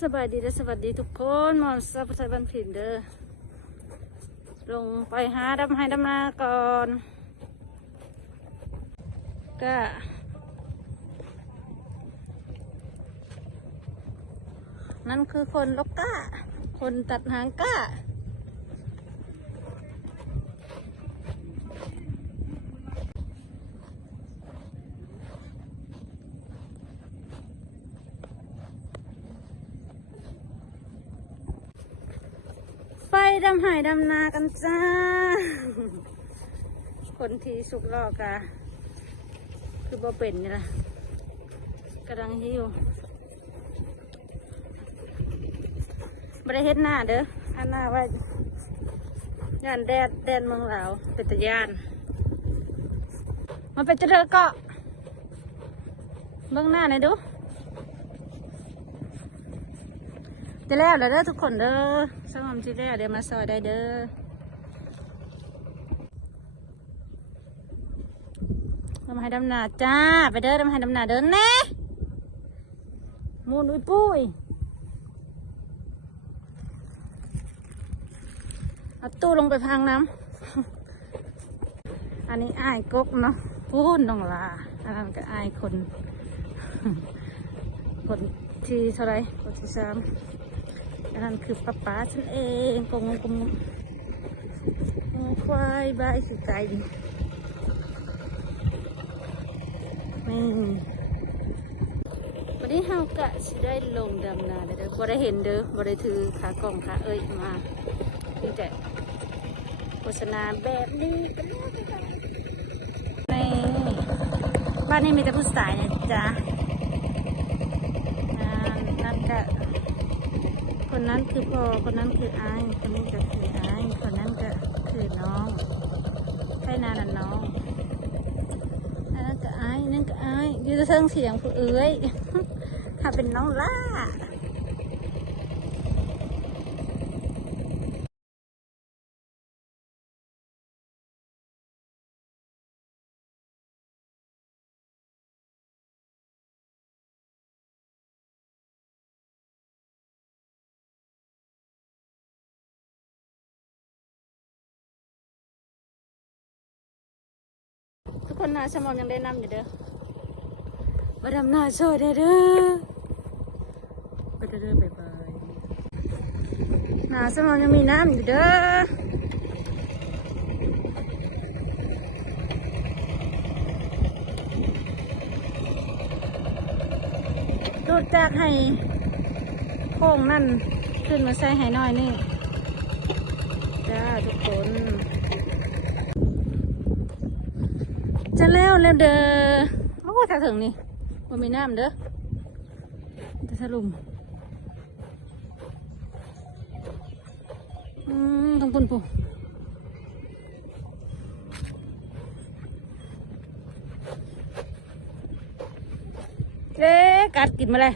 สบายดีและสวัสดีทุกคนมอนซับไซบันผินเด้อลงไปหาดำให้ดำนาก่อนก็นั่นคือคนลกก้าคนตัดหางก้าไปดำหายดำนากันจ้าคนที่สุกลอกะคือบ่เป็นนี่ล่ะกำลังหิวไม่ได้เฮ็ดหน้าเด้ออันหน้าไว้ย่านแดดเมืองลาวเป็นตะยานมันเป็นเจริญเกาะเบื้องหน้าหน่อยดูจะแล้วเด้อทุกคนเด้อสมมติแล้วเดี๋ยวมาซอยได้เด้อทำให้ดำนาจ้าไปเด้อทำให้ดำนาเดินแน่มูนอุ้ยปุ้ยเอาตู้ลงไปพังน้ำอันนี้อ้ายกกเนาะพูนน้องลาอันนั้นก็อ้ายคนคนที่เท่าไรคนที่3อันนั้นคือป้าฉันเองกงควายใบสุดใจดินี่วันนี้เฮากะสิได้ลงดำนาเด้อบ่ได้เห็นเด้อบ่ได้ถือขากล่องขามามีแต่โฆษณาแบบนี้กันนี่บ้านนี้มีแต่ผู้ชายนะจ๊ะนั่นก็คนนั้นคือพ่อคนนั้นคืออ้ายคนนี้ก็คืออ้ายคนนั้นก็คือน้องใช่นานั่นน้องนั่นก็อ้ายนั่นก็อ้ายยืดเส้นเสียงผู้เอ้ยถ้าเป็นน้องล่าทุกคนนาสมองยังได้นำอยู่เด้อมาดำนาโชว์ได้เด้อไปเด้อไปนาสมองยังมีน้ำอยู่เด้อดูดจากให้โค้งนั่นขึ้นมาใส่ให้น้อยนี่จ้าทุกคนจะแล้วเด้อโอ้ถ้าถึงนี่ว่ามีน้ำเด้อจะถล่มต้องปุ่นปุ๊เจ๊กัดกินมาเลย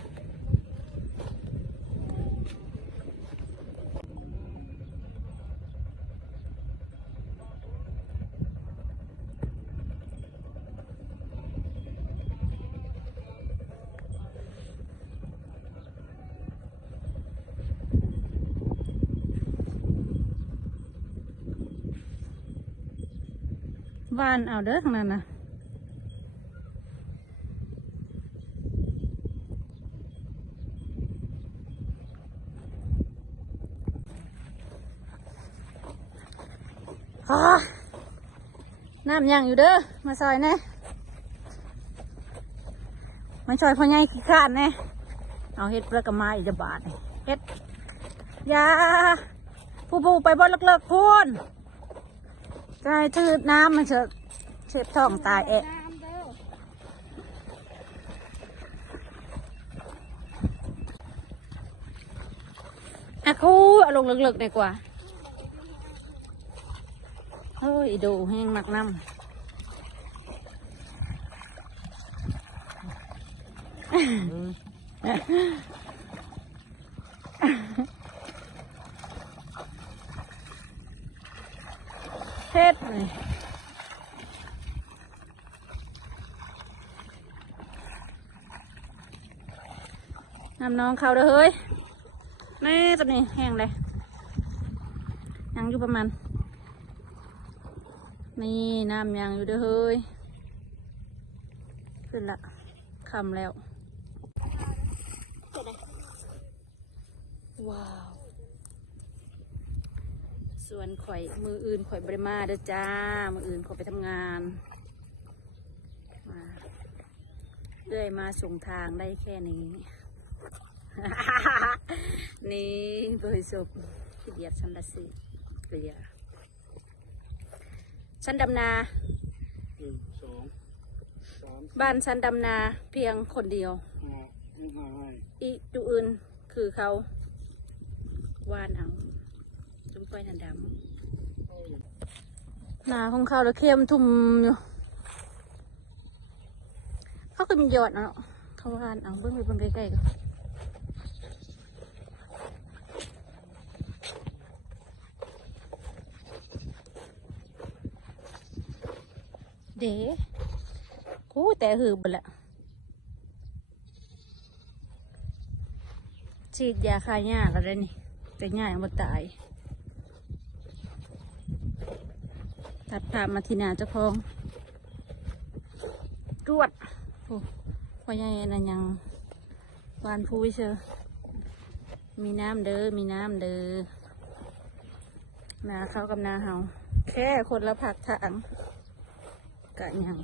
บ้านเอาเด้อทางนั้นนะน้ำยังอยู่เด้อมาซอยแน่มาซอยพ่อใหญ่ขี้ข้านแน่เอาเฮ็ดเปลือกไม้จะบาดเฮ็ดยาผู้ไปบนเลิกพูนใจทืดน้ำมันเชฟท้องตายอะคูเอาลงเลิกๆดีกว่าเฮ้ยดูแห้งมักน้ำเฮ็ดเลยน้ำน้องเขาเด้อเฮ้ย แม่ตัวนี้แห้งเลยยังอยู่ประมาณนี่น้ำยังอยู่เด้อเฮ้ยขึ้นละคำแล้วว้าวส่วนข่อยมืออื่นข่อยบริมาเด้อจ้ามืออื่นข่อยไปทำงานมาเลื่อยมาส่งทางได้แค่นี้ นี่บริสุทธิ์เดียดชันละสิเกลียชันดำนา1 2 3บ้านชันดำนาเพียงคนเดียวอีกดูอื่นคือเขาวานเอาจุ่มก้อยนันดำนาของเขาแล้วเข้มทุ่มอยู่เขาก็มียอดเนาะเขาวานเอาเบื้องไปเบื้องใกล้ๆกันเด้กูแต่หืบละฉีดยาคายหญ้าแล้วได้นี่แต่หญ้ายังบ่ตายตัดภาพมาที่นาเจ้าของรวดโอ้พ่อใหญ่นั่นยังวานพูเชอมีน้ำเด้อมีน้ำเด้อนาเขากับนาเฮาแค่คนละผักถังกะยัง